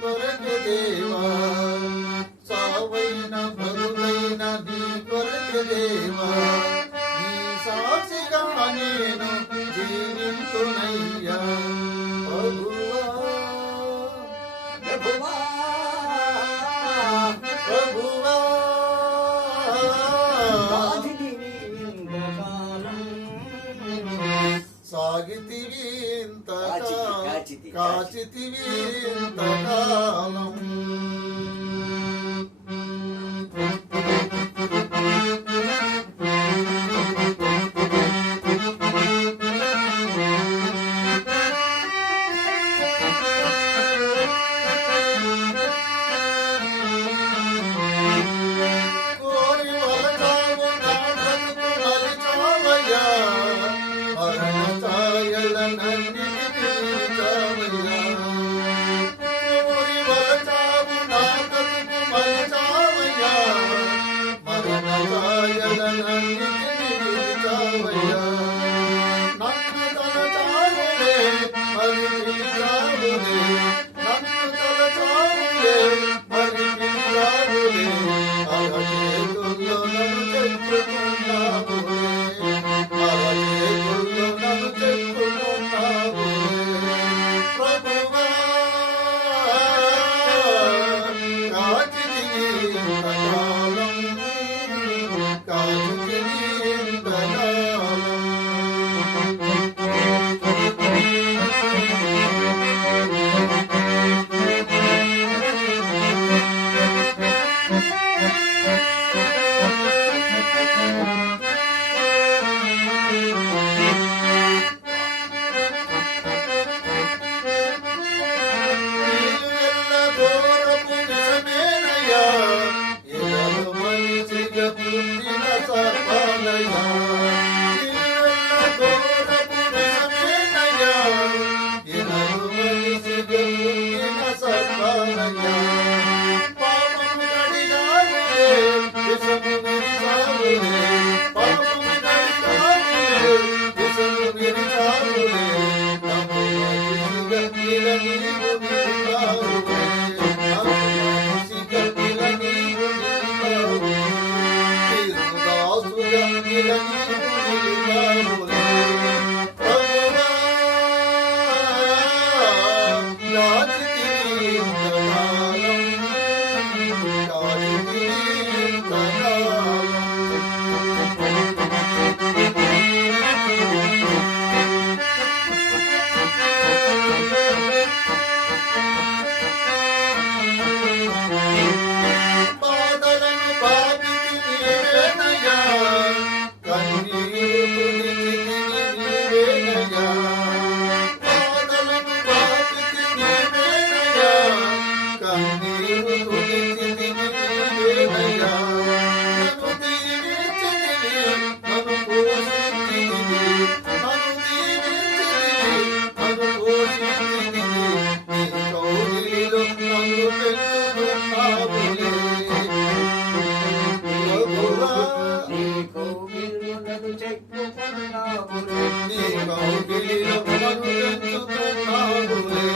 కొరకే దేవా, సావైన బ్రతుకైన నీ కొరకే దేవా, నీ సాక్షిగా నేను జీవింతునయ్యా. ప్రభువా ప్రభువా ప్రభువా సాగితివి ఇంతకాలం, కాచితివి ఇంతకాలం. కోరి వలచావు నా బ్రతుకు మలిచావయ్యా, మరణ ఛాయలనన్నిటినీ విడిచావయ్యా. కోరి వలచావు నా బ్రతుకు మలిచావయ్యా, మరణ ఛాయలనన్నిటినీ విడిచావయ్యా. నన్ను తలచావులే మరి పిలిచావులే, నన్ను తలచావులే మరి పిలిచావులే, అరచేతుల్లో నన్ను చెప్పుకున్నావులే, అరచేతుల్లో నన్ను చెప్పుకున్నావులే. ప్రభువా కాచితివి ఇంతకాలం, కాచితివి ఇంతకాలం. ఘోరపు నిజమేనయ్యా, ఎదలు మనిషిగా పుట్టిన సర్పాలయ్యా. ఘోరపు నిజమేనయ్యా, ఎదలు మనిషిగా పుట్టిన సర్పాలయ్యా. పాపము కడిగావులే, విషము విరిచావులే, పాపము కడిగావులే, విషము విరిచావులే, నమ్ము మనిషిగా పిల నీవు నిలిచావులే, నమ్ము మనిషిగా పిల నీవు నిలిచావులే, తిరుదాసుగా పిల నీవు నిలిచావులే. ప్రభువా కాచితివి ఇంతకాలం, కాచితివి ఇంతకాలం. బాధలను బాధితివి నీవేనయ్యా, కన్నీరు తుడిచితివి నీవేనయ్యా. బాధలను బాధితివి నీవేనయ్యా, కన్నీరు తుడిచితివి నీవేనయ్యా. నన్ను దీవించితివి, నన్ను పోషించితివి, నన్ను దీవించితివి, నన్ను పోషించితివి, నీ కౌగిలిలో నన్ను పెంచుకున్నావులే. ప్రభువా నీ కౌగిలిలో నన్ను చెక్కుకున్నావులే, నీ కౌగిలిలో నన్ను పెంచుకున్నావులే.